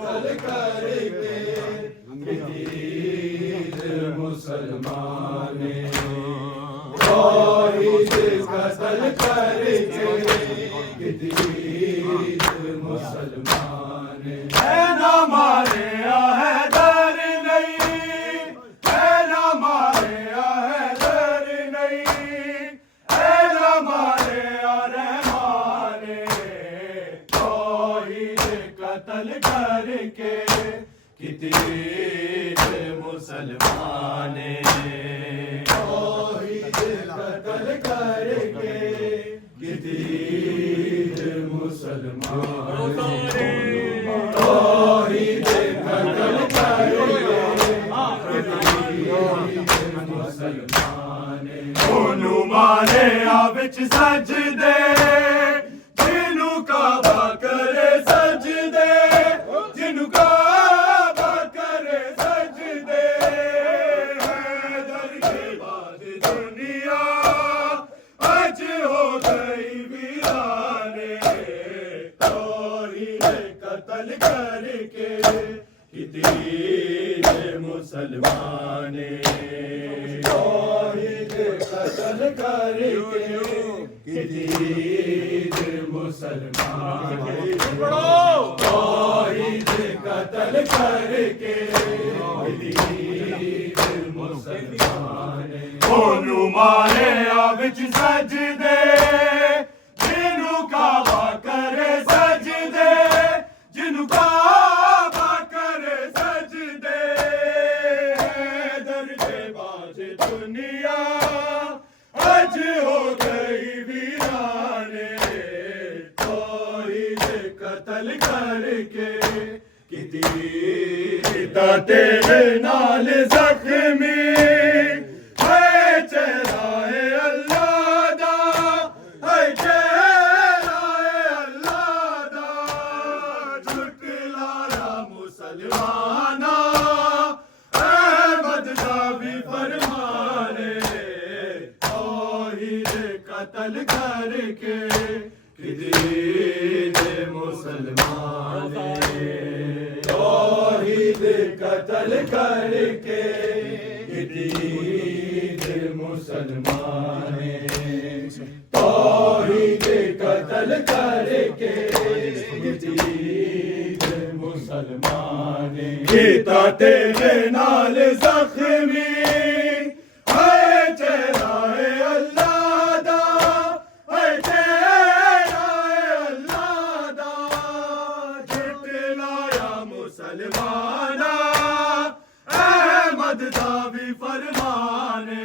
قتل کر کے کتیر مسلمان توحید قتل کر کے کتیر مسلمان اے نام حیدر نہیں اے نام حیدر نہیں اے نام رحمان توحید قتل کر کے کتیر مسلمان توحید قتل کر کے کتیر مسلمان توحید قتل کر کے مسلمان مانے آبچ سجدے جنوں کعبہ کرے سجدے جنوں کعبہ کرے سجدے حیدر کے بعد دنیا آج ہو گئی ویران توحید قتل کر کے کتیر مسلمان توحید قتل کر کے کتیر مسلمان توحید قتل کر کے کتیر مسلمان مانے آبچ سجدے جنوں کعبہ کرے سجدے جنوں کعبہ کرے سجدے حیدر کے بعد دنیا آج ہو گئی ویران توحید قتل کر کے کتیر تیرے نال زخمی ہے چہرہ اللہ دا ہے چہرہ اللہ دا جھٹلایا مسلمانا احمد دا بھی فرمانے توحید قتل کر کے کتیر مسلمان توحید قتل کر کے کتیر مسلمان توحید قتل کر کے کتیر مسلمان گیتا تیرے نال زخمی ہے چہرہ اللہ دا ہے چہرہ اللہ دا جھٹلایا مسلمانا احمد دا بھی فرمانے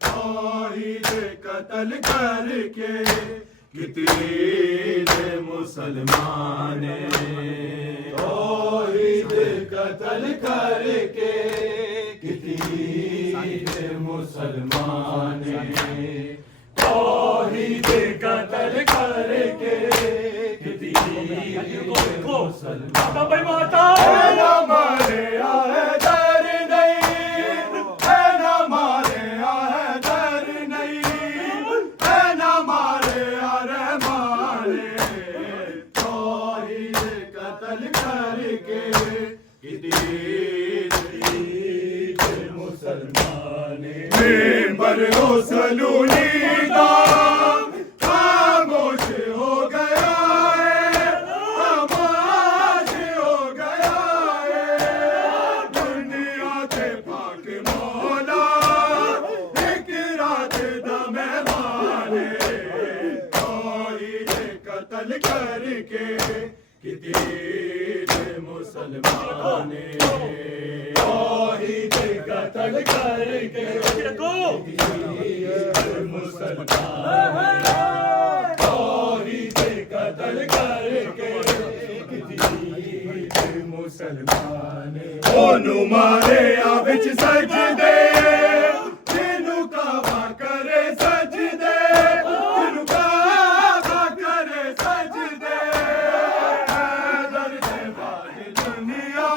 توحید قتل کر کے کتیر مسلمان توحید قتل کر کے کتیر مسلمان توحید قتل کر کے کتیر مسلمان اے نام حیدر نہیں اے نام حیدر نہیں اے نام رحمان توحید قتل کر کے کتیر مسلمان ممبر ہو سلونی کا خاموش ہو گیا ہے خاموش ہو گیا ہے دنیا کے پاک مولا ایک رات دا مہمان توحید قتل کر کے کتیر مسلمان توحید قتل کر کے کتیر مسلمان توحید قتل کر کے کتیر مسلمان اونوں مارے آبچ سجدے جنوں کعبہ کرے سجدے جنوں کعبہ کرے سجدے حیدر کے بعد دنیا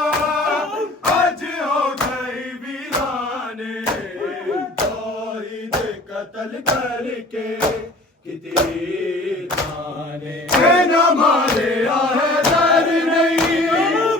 آج ہو گئی ویران توحید قتل کر کے کتیر جانے نہ مارے حیدر نہیں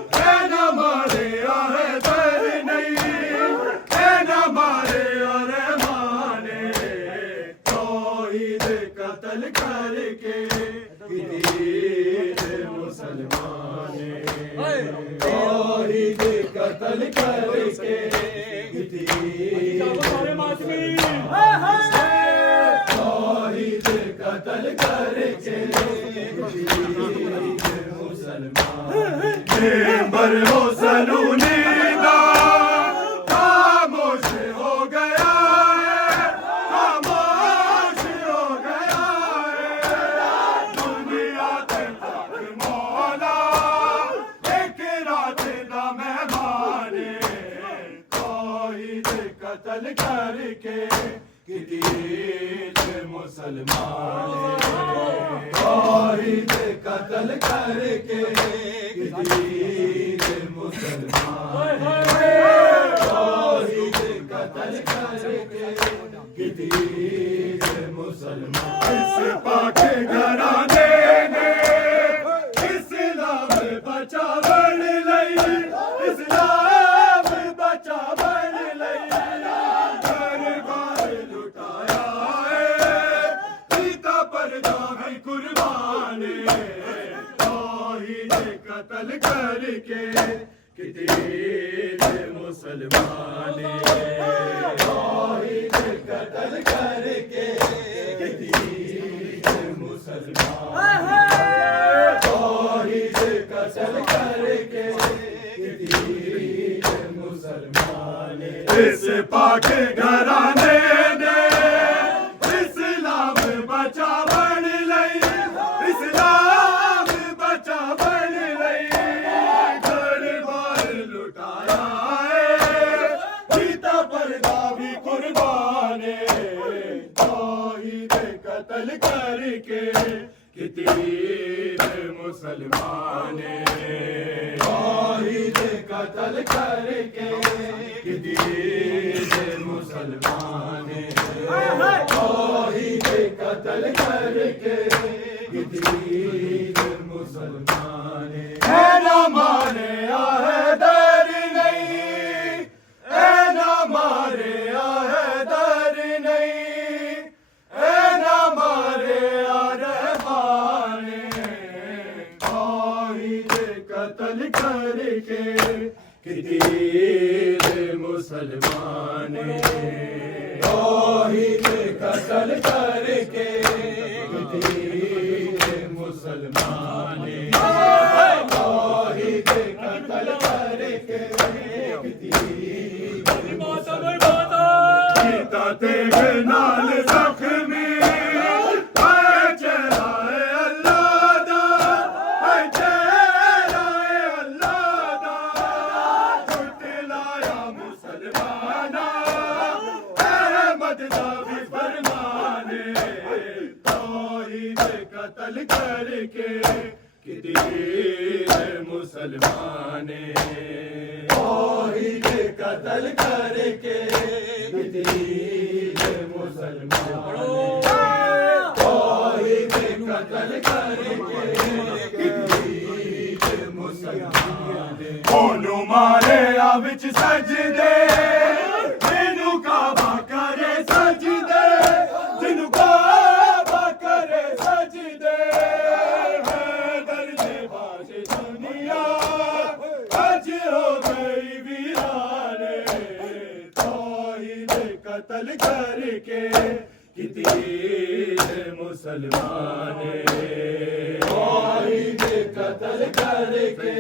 توحید قتل کر کے توحید قتل کر کے ممبر ہو سلونیدہ خاموش ہو گیا ہے خاموش ہو گیا ہے دنیا کے پاک مولا ایک رات دا مہمان توحید قتل کر کے کتیج مسلمان توحید قتل کر کے کتیج مسلمان توحید قتل کر کے کتیج مسلمان اس پاک گھرانے نے اسلام بچا بڑھ لئی اسلام بچا بڑھ لئی گھر بار لٹایا ہے پیتا پردہ بھی قربان توحید قتل کر کے کتیج مسلمان توحید قتل کر کے کتیج مسلمان توحید قتل کر کے کتیج مسلمان اس پاک گھرانے نے اسلام بچا بڑھ لئی اسلام بچا بڑھ لئی گھر بار لٹایا ہے پیتا پردہ بھی قربان توحید قتل کر کے کتیج مسلمان توحید قتل کر کے کتیج مسلمان توحید قتل کر کے کتیج مسلمان اے نہ مارے حیدر نہیں اے نہ مارے حیدر نہیں اے نہ مارے رحمان توحید قتل کر کے کتیج مسلمان توحید قتل کر کے کتیج مسلمان توحید قتل کر کے کتیج پیتا تیغ نال زخمی قتل کر کے کتیج مسلمان توحید قتل کر کے کتیج مسلمان توحید قتل کر کے کتیج مسلمان کونو مارے وچ سجدے جنوں کعبہ کرے سجدے جنوں کعبہ کرے سجدے حیدر دے باش دنیا اج ہو گئی ویران توحید قتل کر کے کتیج مسلمان توحید قتل کر کے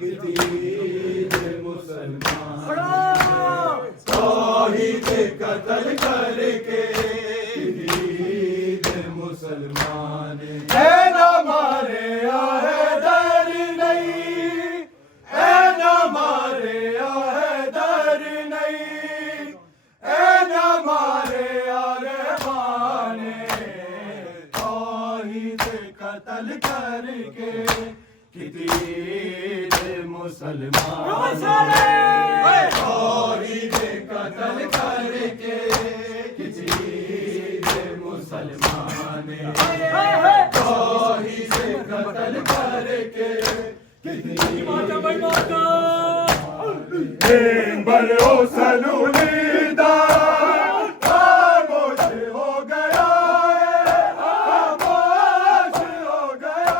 کتیج مسلمان توحید قتل کر کے کتیج مسلمان اے نہ مارے حیدر نہیں اے نہ مارے حیدر نہیں اے نہ مارے رحمان توحید قتل کر کے کتیج مسلمان توحید قتل کر کے کتیج مسلمان توحید قتل کر کے کتیج ممبر ہو سلونیدہ خاموش ہو گیا ہے خاموش ہو گیا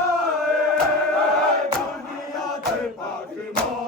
ہے دنیا ہے پاک ماں